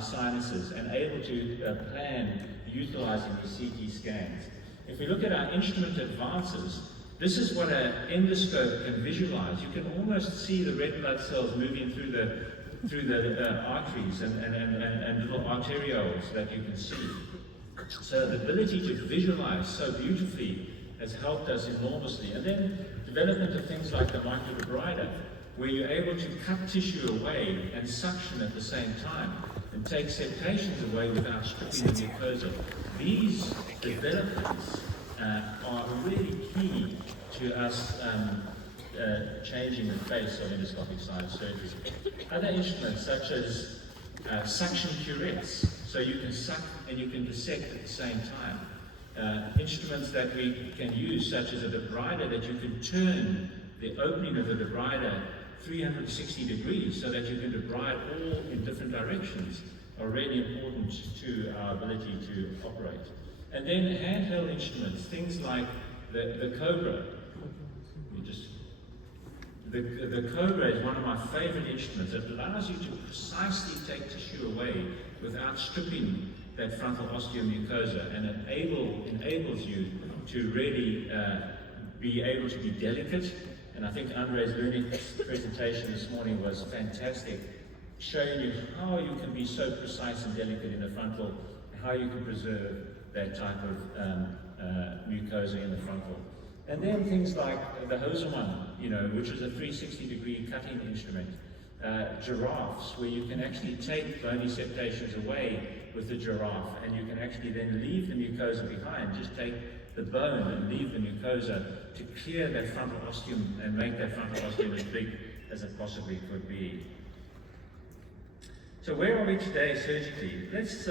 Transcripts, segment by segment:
our sinuses and able to plan utilizing these CT scans. If we look at our instrument advances, this is what an endoscope can visualize. You can almost see the red blood cells moving through the arteries and little arterioles that you can see. So the ability to visualize so beautifully has helped us enormously. And then development of things like the microdebrider, where you're able to cut tissue away and suction at the same time and take septations away without stripping the mucosa. These developments are really key to us changing the face of endoscopic sinus surgery. Other instruments such as suction curettes, so you can suck and you can dissect at the same time. Instruments that we can use, such as a debrider, that you can turn the opening of the debrider 360 degrees so that you can debride all in different directions, are really important to our ability to operate. And then handheld instruments, things like the Cobra. The Cobra is one of my favorite instruments. It allows you to precisely take tissue away without stripping that frontal osteomucosa, and it enables you to really be able to be delicate. And I think Andre's learning presentation this morning was fantastic, showing you how you can be so precise and delicate in the frontal, how you can preserve that type of mucosa in the frontal. And then things like the Hosemann, which is a 360-degree cutting instrument. Giraffes, where you can actually take bony septations away with the giraffe, and you can actually then leave the mucosa behind. Just take the bone and leave the mucosa to clear that frontal osteum and make that frontal osteum as big as it possibly could be. So where are we today surgically? Let's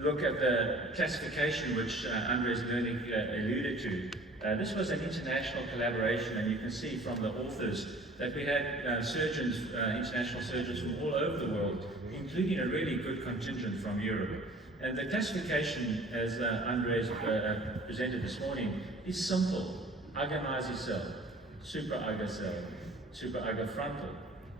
look at the classification which Andre's learning alluded to. This was an international collaboration, and you can see from the authors that we had surgeons, international surgeons from all over the world, including a really good contingent from Europe. And the classification, as Andres presented this morning, is simple. Agonizing cell, supra-aga cell, supra-aga frontal,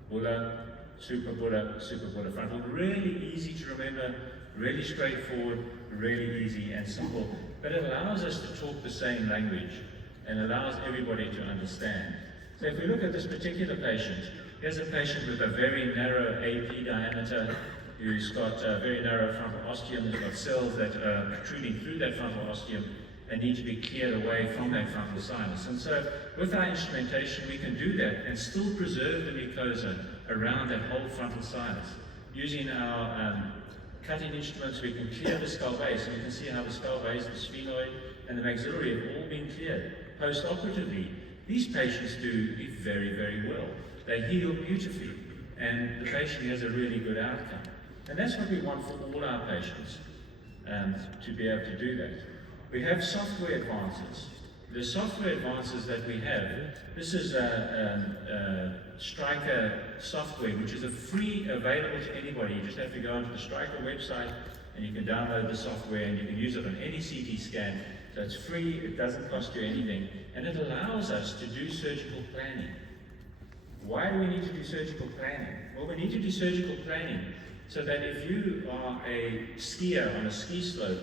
bulla, supra-bulla frontal. Really easy to remember, really straightforward, really easy and simple. But it allows us to talk the same language and allows everybody to understand. So if we look at this particular patient, here's a patient with a very narrow AP diameter, who's got a very narrow frontal osteum, who's got cells that are protruding through that frontal osteum and need to be cleared away from that frontal sinus. And so with our instrumentation, we can do that and still preserve the mucosa around that whole frontal sinus. Using our cutting instruments, we can clear the skull base, and you can see how the skull base, the sphenoid, and the maxillary have all been cleared. Post-operatively, these patients do very, very well. They heal beautifully, and the patient has a really good outcome. And that's what we want for all our patients, to be able to do that. We have software advances. The software advances that we have, this is Stryker software, which is available to anybody. You just have to go onto the Stryker website and you can download the software and you can use it on any CT scan. So it's free, it doesn't cost you anything, and it allows us to do surgical planning. Why do we need to do surgical planning? Well, we need to do surgical planning so that if you are a skier on a ski slope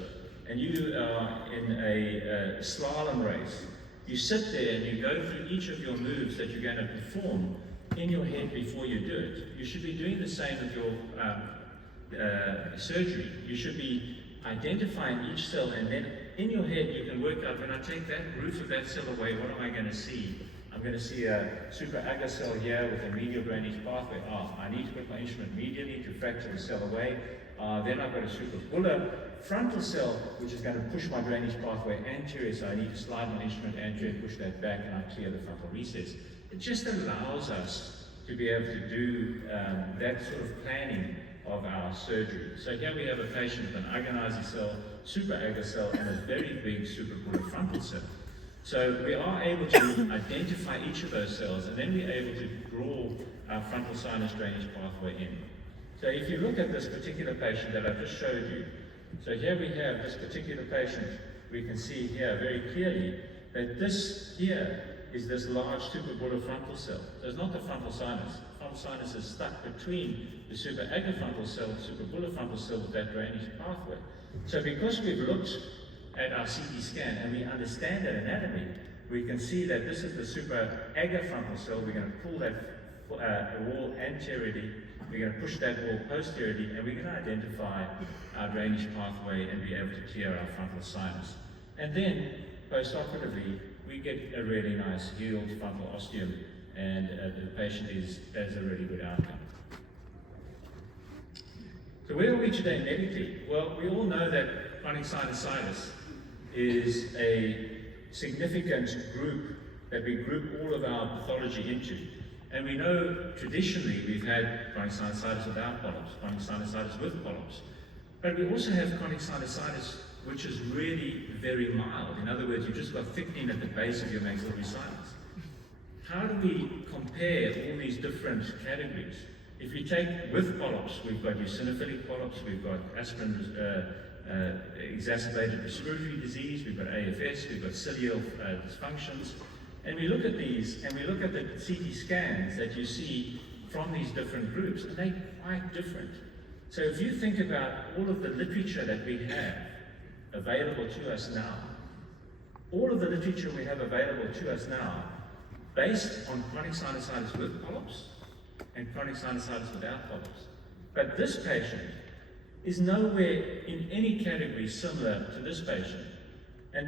and you are in a slalom race, you sit there and you go through each of your moves that you're going to perform in your head before you do it. You should be doing the same with your surgery. You should be identifying each cell, and then in your head you can work out, when I take that roof of that cell away, what am I going to see? I'm going to see a supra-aga cell here with a medial drainage pathway. I need to put my instrument medially to fracture the cell away. Then I've got a supra-bulla frontal cell, which is going to push my drainage pathway anterior, so I need to slide my instrument anterior, push that back, and I clear the frontal recess. It just allows us to be able to do that sort of planning of our surgery. So here we have a patient with an agonizing cell, supra-aga cell, and a very big supra-bulla frontal cell. So we are able to identify each of those cells, and then we're able to draw our frontal sinus drainage pathway in. So if you look at this particular patient that I've just showed you, so here we have this particular patient, we can see here very clearly that this here is this large supra-bulla frontal cell. So it's not the frontal sinus. The frontal sinus is stuck between the supra-agafrontal cell, suprabullofrontal cell with that drainage pathway. So because we've looked at our CT scan and we understand that anatomy, we can see that this is the supra-agafrontal cell. We're going to pull that wall anteriorly, we're going to push that wall posteriorly, and we're going to identify our drainage pathway and be able to clear our frontal sinus. And then, post-operatively, we get a really nice healed frontal ostium, and the patient has a really good outcome. So where are we today medically? Well, we all know that chronic sinusitis is a significant group that we group all of our pathology into. And we know traditionally we've had chronic sinusitis without polyps, chronic sinusitis with polyps. But we also have chronic sinusitis which is really very mild. In other words, you've just got thickening at the base of your maxillary sinus. How do we compare all these different categories? If you take with polyps, we've got eosinophilic polyps, we've got aspirin exacerbated respiratory disease, we've got AFS, we've got ciliary dysfunctions. And we look at these, and we look at the CT scans that you see from these different groups, and they're quite different. So if you think about all of the literature that we have available to us now, all of the literature we have available to us now, based on chronic sinusitis with polyps and chronic sinusitis without polyps. But this patient is nowhere in any category similar to this patient.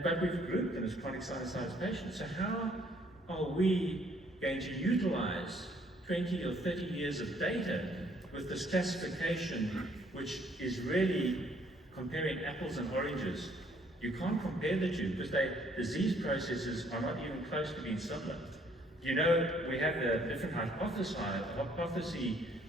But we've grouped them as chronic sinusitis patients. So how are we going to utilize 20 or 30 years of data with this classification, which is really comparing apples and oranges? You can't compare the two because disease processes are not even close to being similar. You know, we have the different hypotheses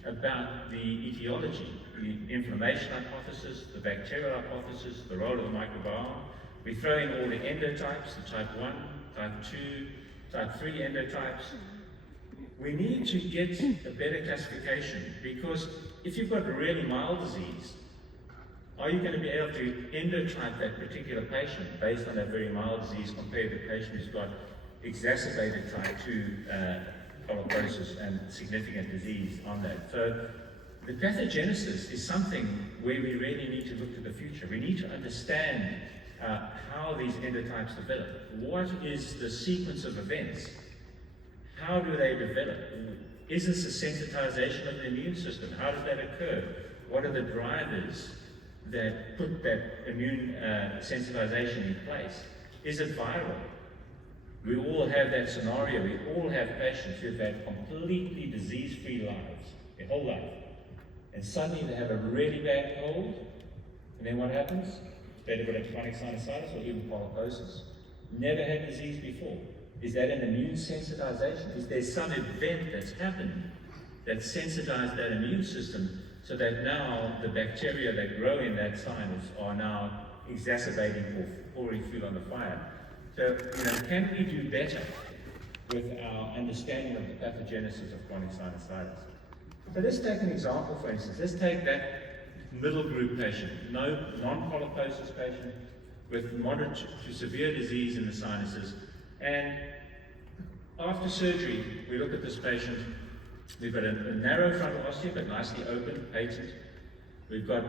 about the etiology, the inflammation hypothesis, the bacterial hypothesis, the role of the microbiome. We throw in all the endotypes, the type 1, type 2, type 3 endotypes. We need to get a better classification, because if you've got really mild disease, are you going to be able to endotype that particular patient based on that very mild disease compared to the patient who's got exacerbated type 2 polyposis and significant disease on that? So the pathogenesis is something where we really need to look to the future. We need to understand how these endotypes develop. What is the sequence of events? How do they develop? Is this a sensitization of the immune system? How does that occur? What are the drivers that put that immune sensitization in place? Is it viral? We all have that scenario. We all have patients who've had completely disease-free lives, their whole life. And suddenly they have a really bad cold, and then what happens? They develop chronic sinusitis or even polyposis. Never had disease before. Is that an immune sensitization? Is there some event that's happened that sensitized that immune system so that now the bacteria that grow in that sinus are now exacerbating or pouring fuel on the fire? So, can we do better with our understanding of the pathogenesis of chronic sinusitis? So let's take an example, for instance. Let's take that middle group patient, non-polyposis patient with moderate to severe disease in the sinuses. And after surgery, we look at this patient. We've got a narrow frontal ostium, but nicely open, patent. We've got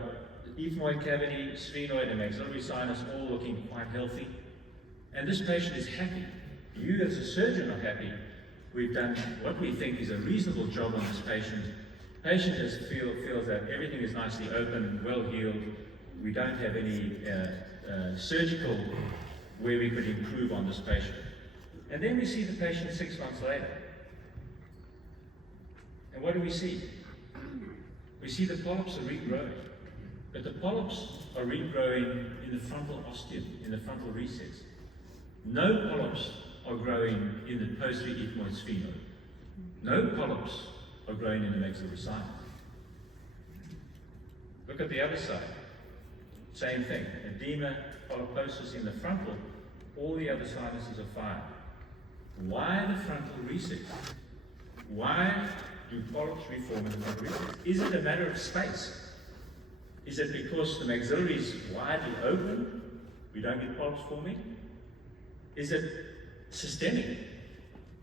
ethmoid cavity, sphenoid, and maxillary sinus all looking quite healthy. And this patient is happy. You as a surgeon are happy. We've done what we think is a reasonable job on this patient. Patient feels that everything is nicely open, well healed. We don't have any surgical where we could improve on this patient. And then we see the patient 6 months later. And what do we see? We see the polyps are regrowing. But the polyps are regrowing in the frontal ostium, in the frontal recess. No polyps are growing in the posterior ethmoid sphenoid. No polyps are growing in the maxillary sinus. Look at the other side. Same thing. Edema, polyposis in the frontal. All the other sinuses are fine. Why the frontal recess? Why do polyps reform in the frontal recess? Is it a matter of space? Is it because the maxillary is widely open, we don't get polyps forming? Is it systemic?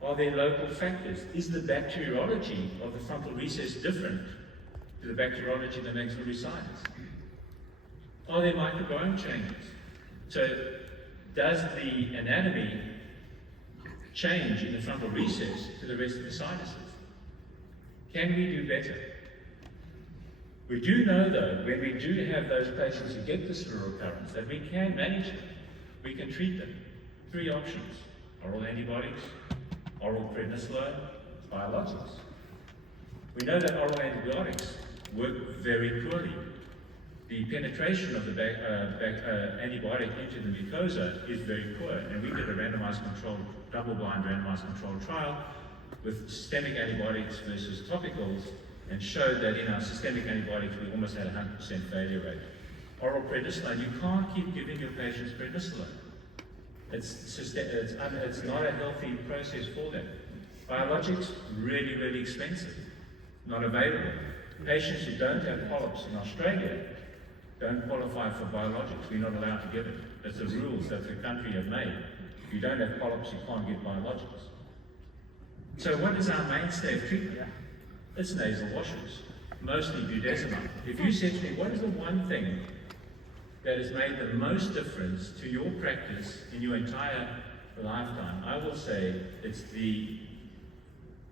Are there local factors? Is the bacteriology of the frontal recess different to the bacteriology of the maxillary sinus? Are there microbiome changes? So does the anatomy change in the frontal recess to the rest of the sinuses? Can we do better? We do know, though, when we do have those patients who get this recurrence, that we can manage them. We can treat them. 3 options: oral antibiotics, oral prednisolone, biologics. We know that oral antibiotics work very poorly. The penetration of the antibiotic into the mucosa is very poor, and we did a randomized controlled, double-blind randomized controlled trial with systemic antibiotics versus topicals, and showed that in our systemic antibiotics we almost had a 100% failure rate. Oral prednisolone, you can't keep giving your patients prednisolone. It's not a healthy process for them. Biologics, really, really expensive, not available. Patients who don't have polyps in Australia don't qualify for biologics. We're not allowed to give it. That's the rules that the country have made. If you don't have polyps, you can't get biologics. So what is our mainstay of treatment? It's nasal washes, mostly budesonide. If you said to me, what is the one thing that has made the most difference to your practice in your entire lifetime, I will say it's the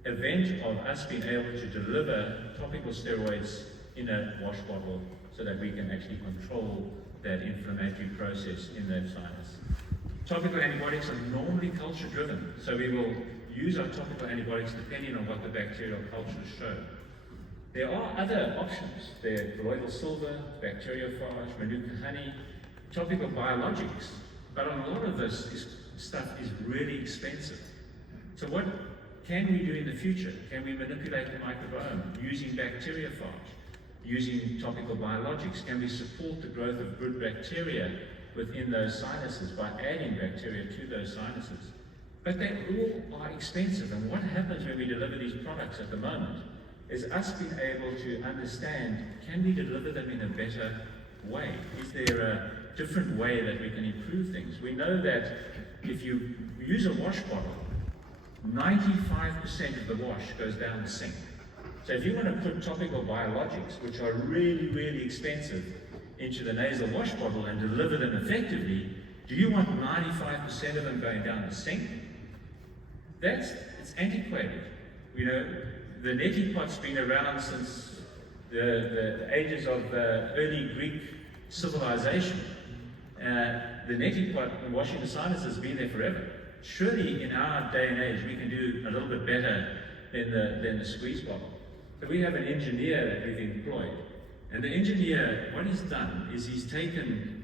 event of us being able to deliver topical steroids in a wash bottle so that we can actually control that inflammatory process in that sinus. Topical antibiotics are normally culture driven, so we will use our topical antibiotics depending on what the bacterial cultures show. There are other options. There are colloidal silver, bacteriophage, manuka honey, topical biologics, but on a lot of this stuff is really expensive. So what can we do in the future? Can we manipulate the microbiome using bacteriophage, using topical biologics? Can we support the growth of good bacteria within those sinuses by adding bacteria to those sinuses? But they all are expensive, and what happens when we deliver these products at the moment is us being able to understand, can we deliver them in a better way? Is there a different way that we can improve things? We know that if you use a wash bottle, 95% of the wash goes down the sink. So if you want to put topical biologics, which are really, really expensive, into the nasal wash bottle and deliver them effectively, do you want 95% of them going down the sink? It's antiquated. You know, the neti pot's been around since the ages of early Greek civilization. The neti pot and washing the sinuses has been there forever. Surely in our day and age we can do a little bit better than the squeeze bottle. So we have an engineer that we've employed, and the engineer, what he's done is he's taken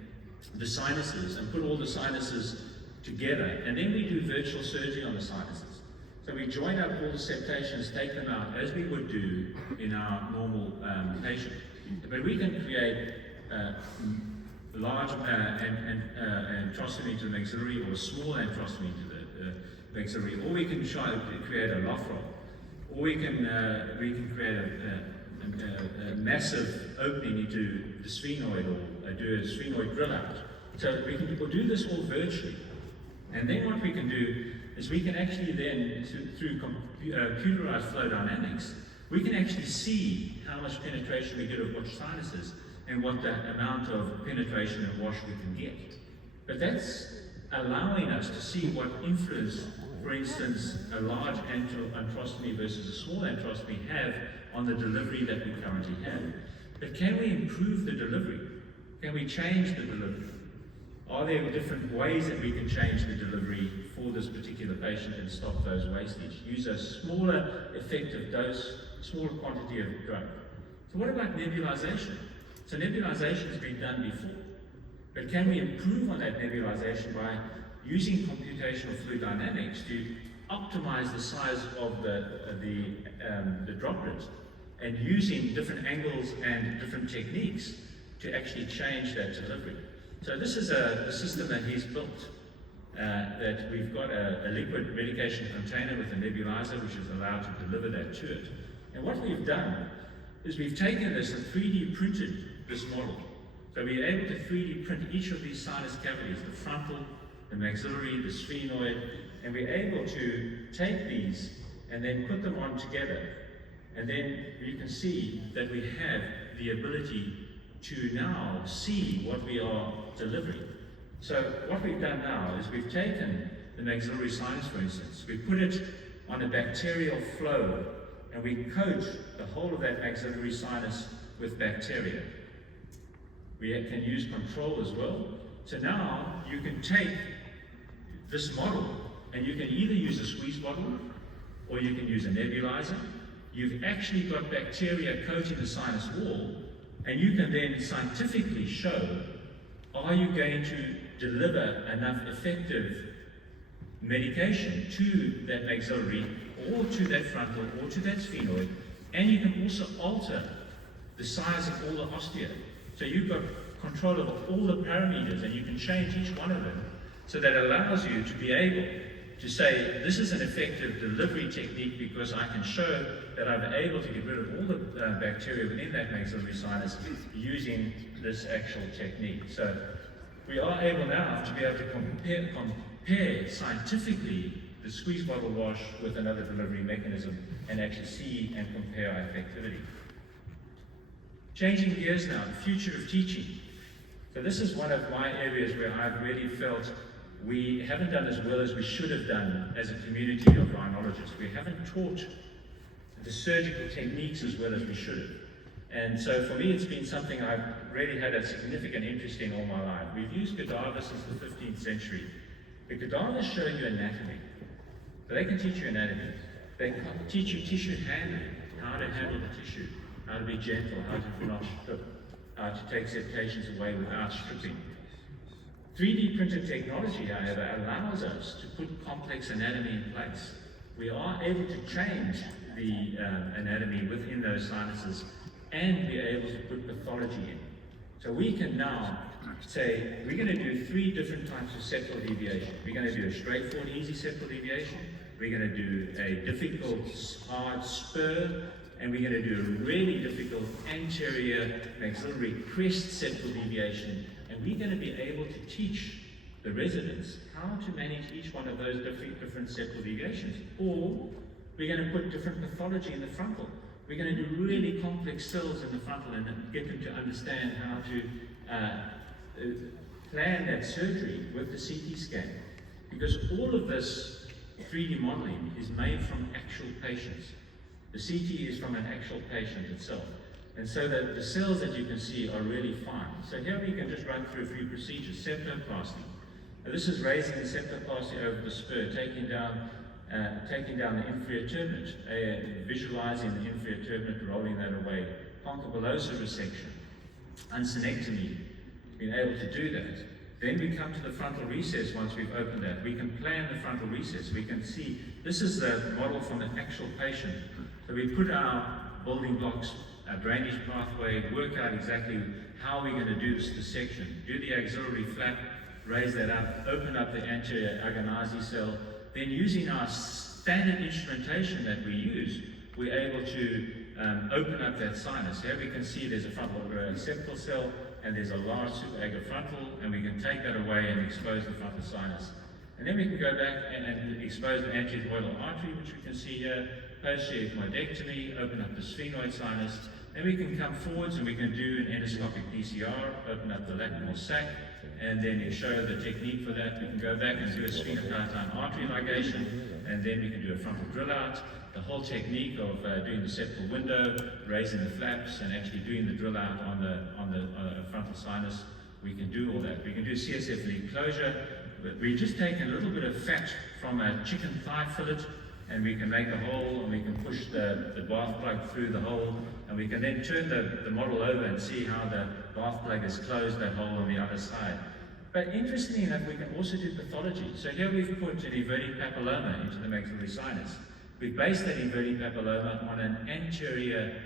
the sinuses and put all the sinuses together, and then we do virtual surgery on the sinuses. So we join up all the septations, take them out as we would do in our normal patient. But we can create large antrostomy to the maxillary, or a small antrostomy to the maxillary, or we can try to create a Lothrop, or we can create a massive opening into the sphenoid, or do a sphenoid drill out. So we can do this all virtually. And then what we can do is we can actually then, through computerized flow dynamics, we can actually see how much penetration we get of which sinuses and what the amount of penetration and wash we can get. But that's allowing us to see what influence, for instance, a large antrostomy versus a small antrostomy have on the delivery that we currently have. But can we improve the delivery? Can we change the delivery? Are there different ways that we can change the delivery for this particular patient and stop those wastage? Use a smaller effective dose, smaller quantity of drug. So what about nebulization? So nebulization has been done before, but can we improve on that nebulization by using computational fluid dynamics to optimize the size of the droplet and using different angles and different techniques to actually change that delivery? So this is a system that he's built, that we've got a liquid medication container with a nebulizer which is allowed to deliver that to it. And what we've done is we've taken this and 3D printed this model. So we're able to 3D print each of these sinus cavities, the frontal, the maxillary, the sphenoid, and we're able to take these and then put them on together. And then you can see that we have the ability to now see what we are delivering. So what we've done now is we've taken the maxillary sinus, for instance, we put it on a bacterial flow, and we coat the whole of that maxillary sinus with bacteria. We can use control as well. So now you can take this model, and you can either use a squeeze bottle, or you can use a nebulizer. You've actually got bacteria coating the sinus wall, and you can then scientifically show, are you going to deliver enough effective medication to that maxillary, or to that frontal, or to that sphenoid, and you can also alter the size of all the ostia. So you've got control over all the parameters, and you can change each one of them, so that allows you to be able to say, this is an effective delivery technique because I can show that I'm able to get rid of all the bacteria within that maxillary sinus using this actual technique. So we are able now to be able to compare scientifically the squeeze bottle wash with another delivery mechanism and actually see and compare our effectivity. Changing gears now, the future of teaching. So this is one of my areas where I've really felt we haven't done as well as we should have done as a community of rhinologists. We haven't taught the surgical techniques as well as we should have. And so for me, it's been something I've really had a significant interest in all my life. We've used cadavers since the 15th century. The cadavers show you anatomy. So they can teach you anatomy. They can teach you tissue handling, how to handle the tissue, how to be gentle, how to not strip, how to take septations away without stripping. 3D printed technology, however, allows us to put complex anatomy in place. We are able to change the anatomy within those sinuses and be able to put pathology in. So we can now say, we're going to do 3 different types of septal deviation. We're going to do a straightforward, easy septal deviation. We're going to do a difficult, hard spur, and we're going to do a really difficult anterior maxillary crest septal deviation. And we're going to be able to teach the residents how to manage each one of those different septal deviations. Or we're going to put different pathology in the frontal. We're going to do really complex cells in the frontal and get them to understand how to plan that surgery with the CT scan. Because all of this 3D modeling is made from actual patients. The CT is from an actual patient itself. And so the cells that you can see are really fine. So here we can just run through a few procedures. Septoplasty. Now this is raising the septoplasty over the spur, taking down the inferior turbinate, visualizing the inferior turbinate, rolling that away. Poncoballosa resection, uncinectomy, being able to do that. Then we come to the frontal recess once we've opened that. We can plan the frontal recess. We can see, this is the model from the actual patient. So we put our building blocks, our drainage pathway, work out exactly how we're going to do this dissection. Do the axillary flap, raise that up, open up the anterior agonizing cell. Then using our standard instrumentation that we use, we're able to open up that sinus. Here we can see there's a frontal septal cell and there's a large superagofrontal, and we can take that away and expose the frontal sinus. And then we can go back and expose the anterior artery, which we can see here, posterior ethmoidectomy, open up the sphenoid sinus. Then we can come forwards and we can do an endoscopic PCR, open up the lacrimal sac, and then you show the technique for that. We can go back and do a sphenocarotine artery ligation, and then we can do a frontal drill out. The whole technique of doing the septal window, raising the flaps, and actually doing the drill out on the frontal sinus. We can do all that. We can do CSF leak closure. We've just taken a little bit of fat from a chicken thigh fillet, and we can make a hole, and we can push the bath plug through the hole, and we can then turn the model over and see how the bath plug has closed that hole on the other side. But interestingly enough, we can also do pathology. So here we've put an inverting papilloma into the maxillary sinus. We've based that inverting papilloma on an anterior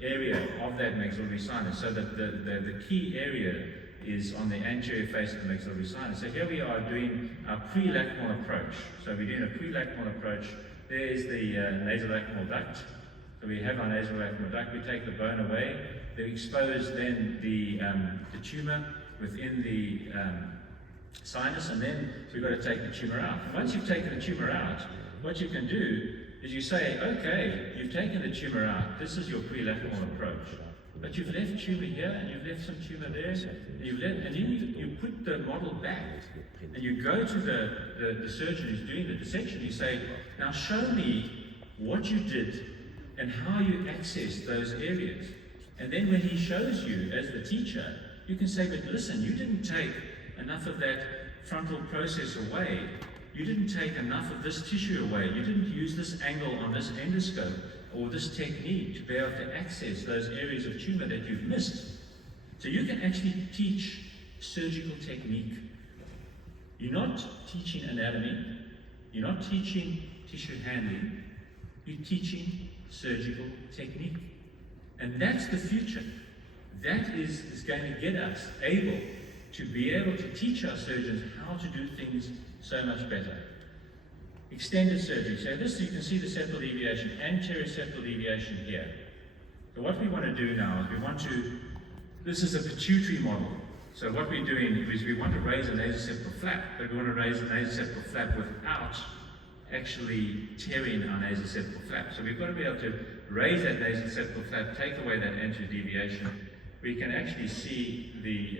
area of that maxillary sinus, so that the key area is on the anterior face of the maxillary sinus. So here we are doing our pre-lacrimal approach. So we're doing a pre-lacrimal approach. There's the nasolacrimal duct. So we have our nasolacrimal duct. We take the bone away. We expose then the tumor within the sinus, and then we've got to take the tumor out. And once you've taken the tumor out, what you can do is you say, okay, you've taken the tumor out, this is your pre-lacrimal approach. But you've left tumor here, and you've left some tumor there, and then you put the model back, and you go to the surgeon who's doing the dissection, you say, now show me what you did and how you accessed those areas. And then when he shows you as the teacher, you can say, but listen, you didn't take enough of that frontal process away. You didn't take enough of this tissue away. You didn't use this angle on this endoscope or this technique to be able to access those areas of tumor that you've missed. So you can actually teach surgical technique. You're not teaching anatomy. You're not teaching tissue handling. You're teaching surgical technique. And that's the future. That is going to get us able to be able to teach our surgeons how to do things so much better. Extended surgery. So this, you can see the septal deviation, anterior septal deviation here. So what we want to do now is this is a pituitary model. So what we're doing is we want to raise a nasoseptal flap, but we want to raise a nasoseptal flap without actually tearing our nasoseptal flap. So we've got to be able to raise that nasoseptal flap, take away that anterior deviation. We can actually see the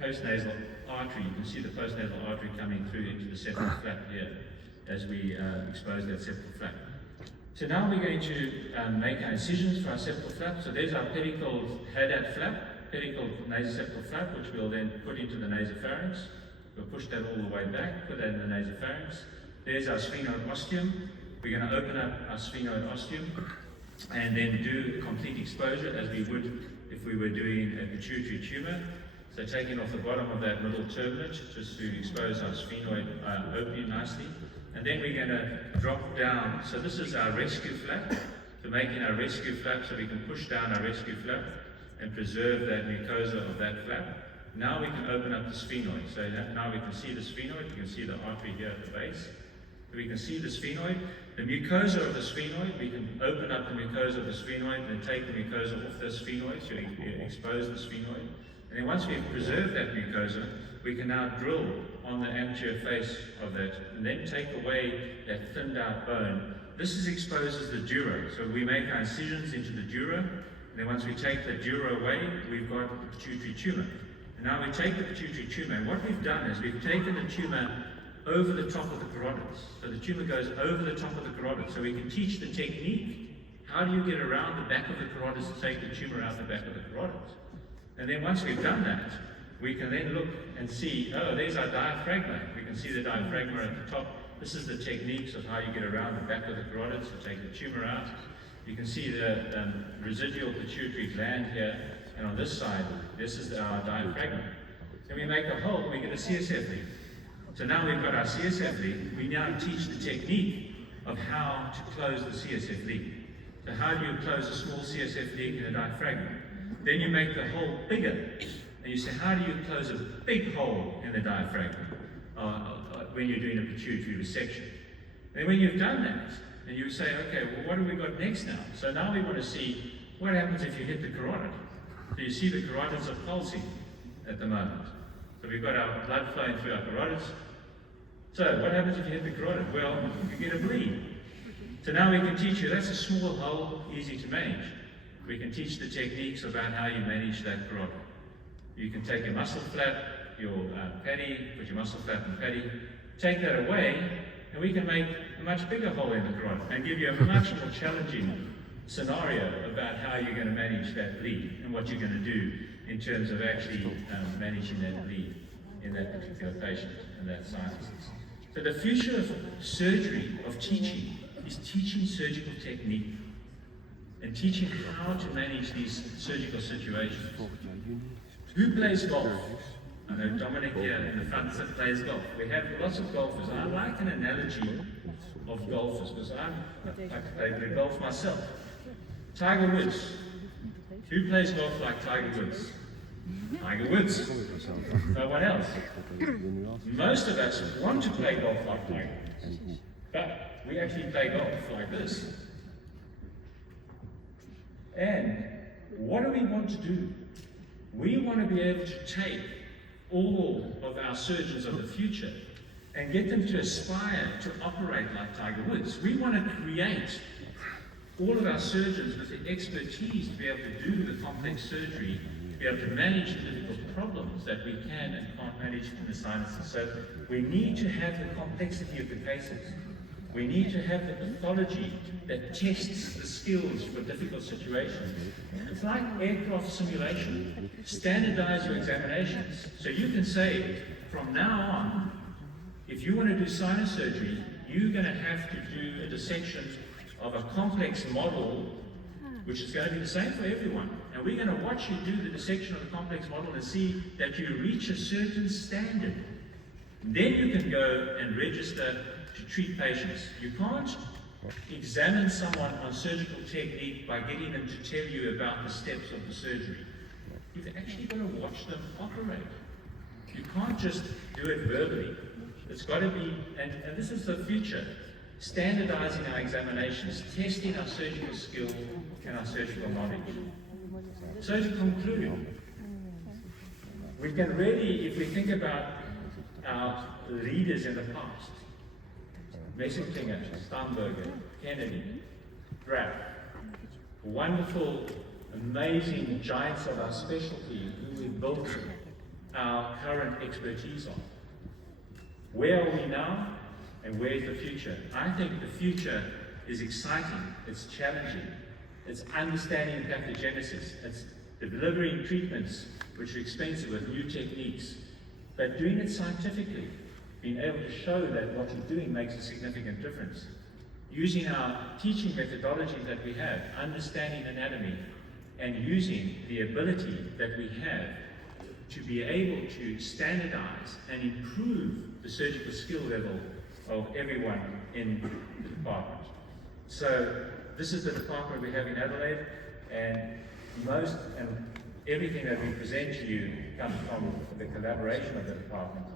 postnasal artery. You can see the postnasal artery coming through into the septal flap here as we expose that septal flap. So now we're going to make our incisions for our septal flap. So there's our pedicle Haddad flap, pedicle nasoseptal flap, which we'll then put into the nasopharynx. We'll push that all the way back, put that in the nasopharynx. There's our sphenoid ostium. We're going to open up our sphenoid ostium and then do complete exposure as we would if we were doing a pituitary tumor. So taking off the bottom of that middle turbinate just to expose our sphenoid opening nicely. And then we're going to drop down. So this is our rescue flap. So making our rescue flap so we can push down our rescue flap and preserve that mucosa of that flap. Now we can open up the sphenoid. So now we can see the sphenoid. You can see the artery here at the base. So we can see the sphenoid. The mucosa of the sphenoid, we can open up the mucosa of the sphenoid and take the mucosa off the sphenoid, so we expose the sphenoid. And then once we've preserved that mucosa, we can now drill on the anterior face of that and then take away that thinned out bone. This exposes the dura. So we make our incisions into the dura, and then once we take the dura away, we've got the pituitary tumor. And now we take the pituitary tumor, and what we've done is we've taken the tumor over the top of the carotids. So the tumor goes over the top of the carotid. So we can teach the technique. How do you get around the back of the carotids to take the tumor out the back of the carotids? And then once we've done that, we can then look and see, oh, there's our diaphragma. We can see the diaphragma at the top. This is the techniques of how you get around the back of the carotids to take the tumor out. You can see the residual pituitary gland here. And on this side, this is our diaphragma. Then we make a hole, we get a CSF lead. So now we've got our CSF lead. We now teach the technique of how to close the CSF lead. So how do you close a small CSF lead in a diaphragma? Then you make the hole bigger. And you say, how do you close a big hole in the diaphragma when you're doing a pituitary resection? And when you've done that, then you say, okay, well, what have we got next now? So now we want to see what happens if you hit the carotid. So you see the carotids are pulsing at the moment. So we've got our blood flowing through our carotids. So what happens if you hit the carotid? Well, you get a bleed. So now we can teach you, that's a small hole, easy to manage. We can teach the techniques about how you manage that carotid. You can take your muscle flap, your paddy, put your muscle flap and paddy, take that away, and we can make a much bigger hole in the carotid and give you a much more challenging scenario about how you're going to manage that bleed and what you're going to do in terms of actually managing that bleed in that particular patient and that sinus. So the future of surgery, of teaching, is teaching surgical technique and teaching how to manage these surgical situations. Who plays golf? I know Dominic here in the front plays golf. We have lots of golfers. I like an analogy of golfers because I play a bit of golf myself. Tiger Woods. Who plays golf like Tiger Woods? Tiger Woods. No one else. Most of us want to play golf like Tiger Woods, but we actually play golf like this. And what do we want to do? We want to be able to take all of our surgeons of the future and get them to aspire to operate like Tiger Woods. We want to create all of our surgeons with the expertise to be able to do the complex surgery, to be able to manage the difficult problems that we can and can't manage in the sinuses. So we need to have the complexity of the cases. We need to have the pathology that tests the skills for difficult situations. It's like aircraft simulation. Standardize your examinations. So you can say, from now on, if you want to do sinus surgery, you're going to have to do a dissection of a complex model, which is going to be the same for everyone. And we're going to watch you do the dissection of the complex model and see that you reach a certain standard. Then you can go and register to treat patients. You can't examine someone on surgical technique by getting them to tell you about the steps of the surgery. You've actually got to watch them operate. You can't just do it verbally. It's got to be, and this is the future, standardizing our examinations, testing our surgical skill and our surgical knowledge. So to conclude, we can really, if we think about our leaders in the past, Messerklinger, Steinberger, Kennedy, Graff, wonderful, amazing giants of our specialty who we built our current expertise on. Where are we now and where's the future? I think the future is exciting, it's challenging, it's understanding pathogenesis, it's delivering treatments which are expensive with new techniques, but doing it scientifically, being able to show that what you're doing makes a significant difference. Using our teaching methodologies that we have, understanding anatomy, and using the ability that we have to be able to standardize and improve the surgical skill level of everyone in the department. So this is the department we have in Adelaide, and most and everything that we present to you comes from the collaboration of the department.